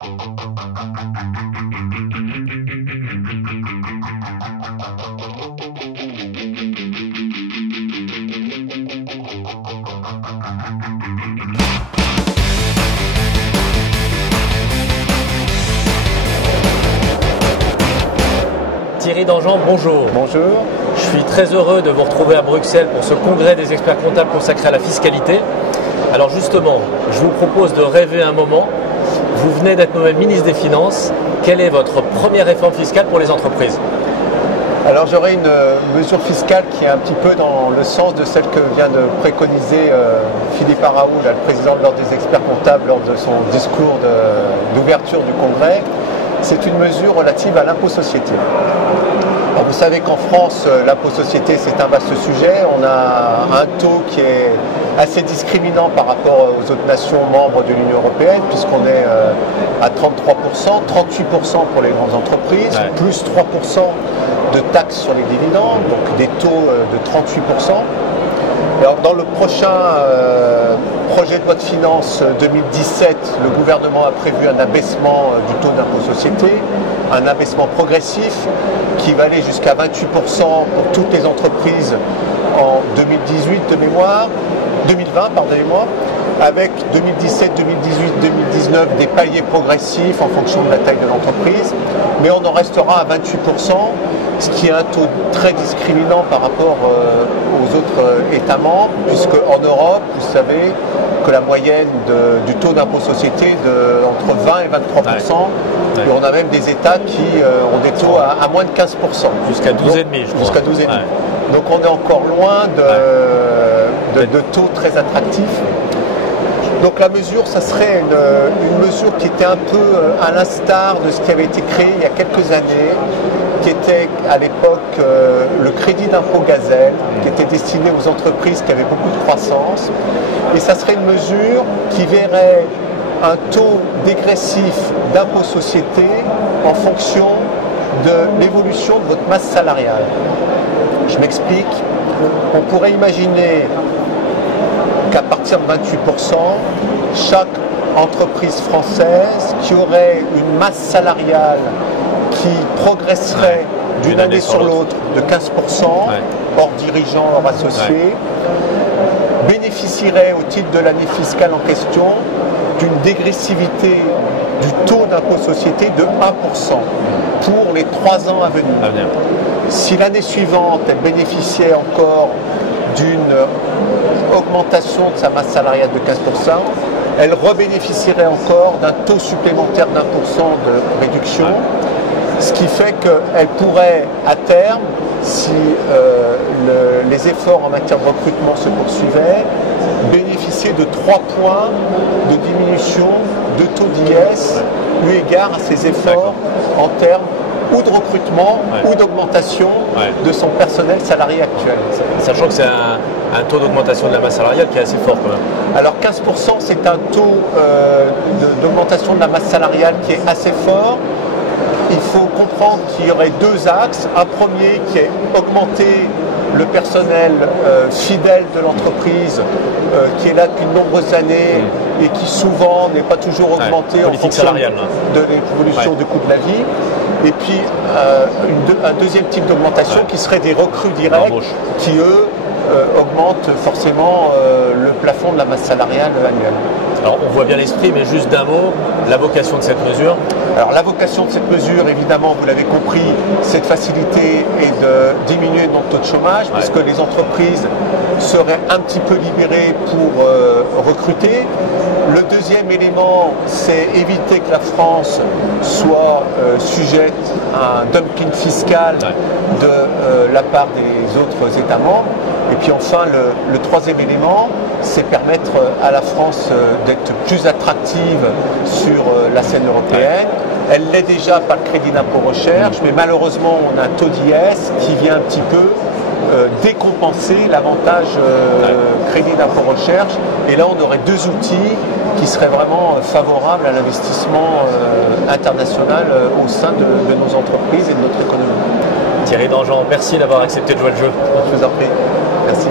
Thierry Dangean, bonjour. Bonjour. Je suis très heureux de vous retrouver à Bruxelles pour ce congrès des experts comptables consacré à la fiscalité. Alors justement, je vous propose de rêver un moment. Vous venez d'être nommé ministre des Finances. Quelle est votre première réforme fiscale pour les entreprises? Alors j'aurai une mesure fiscale qui est un petit peu dans le sens de celle que vient de préconiser Philippe Araoul, le président de l'Ordre des experts comptables, lors de son discours d'ouverture du congrès. C'est une mesure relative à l'impôt société. Alors vous savez qu'en France, l'impôt société, c'est un vaste sujet. On a un taux qui est assez discriminant par rapport aux autres nations membres de l'Union européenne, puisqu'on est à 33%, 38% pour les grandes entreprises, plus 3% de taxes sur les dividendes, donc des taux de 38%. Alors, dans le prochain projet de loi de finances 2017, le gouvernement a prévu un abaissement du taux d'impôt société, un abaissement progressif qui va aller jusqu'à 28% pour toutes les entreprises en 2018 de mémoire, 2020 pardonnez-moi, avec 2017, 2018, 2019 des paliers progressifs en fonction de la taille de l'entreprise, mais on en restera à 28%, ce qui est un taux très discriminant par rapport aux autres États membres, puisque en Europe, vous savez que la moyenne du taux d'impôt société est entre 20 et 23%, et on a même des États qui ont des taux à moins de 15%. Jusqu'à 12,5 je crois. Jusqu'à 12,5. Donc on est encore loin de taux très attractifs. Donc la mesure, ça serait une mesure qui était un peu à l'instar de ce qui avait été créé il y a quelques années, qui était à l'époque le crédit d'impôt gazelle, qui était destiné aux entreprises qui avaient beaucoup de croissance. Et ça serait une mesure qui verrait un taux dégressif d'impôt société en fonction de l'évolution de votre masse salariale. Je m'explique. On pourrait imaginer qu'à partir de 28%, chaque entreprise française qui aurait une masse salariale qui progresserait d'une année sur l'autre de 15%, hors dirigeants, hors associés, bénéficierait au titre de l'année fiscale en question d'une dégressivité du taux d'impôt société de 1% pour les 3 ans à venir. Si l'année suivante, elle bénéficiait encore d'une augmentation de sa masse salariale de 15%, elle rebénéficierait encore d'un taux supplémentaire d'1% de réduction, ce qui fait qu'elle pourrait à terme, si les efforts en matière de recrutement se poursuivaient, bénéficier de 3 points de diminution de taux d'IS eu égard à ses efforts en termes ou de recrutement ou d'augmentation de son personnel salarié actuel. Sachant que c'est un taux d'augmentation de la masse salariale qui est assez fort quand même. Alors 15% c'est un taux d'augmentation de la masse salariale qui est assez fort. Il faut comprendre qu'il y aurait 2 axes. Un premier qui est augmenter le personnel fidèle de l'entreprise qui est là depuis de nombreuses années et qui souvent n'est pas toujours augmenté en fonction de l'évolution du coût de la vie. Et puis un deuxième type d'augmentation qui serait des recrues directes qui eux augmentent forcément le plafond de la masse salariale annuelle. Alors on voit bien l'esprit, mais juste d'un mot, la vocation de cette mesure. Alors la vocation de cette mesure, évidemment, vous l'avez compris, c'est de faciliter et de diminuer notre taux de chômage, puisque les entreprises seraient un petit peu libérées pour recruter. Le deuxième élément, c'est éviter que la France soit sujette à un dumping fiscal de la part des autres États membres. Et puis enfin, le troisième élément, c'est permettre à la France d'être plus attractive sur la scène européenne. Elle l'est déjà par le crédit d'impôt recherche, mais malheureusement, on a un taux d'IS qui vient un petit peu décompenser l'avantage crédit d'impôt recherche. Et là, on aurait 2 outils qui seraient vraiment favorables à l'investissement international au sein de nos entreprises et de notre économie. Thierry Dangean, merci d'avoir accepté de jouer le jeu. Je vous en prie. Merci.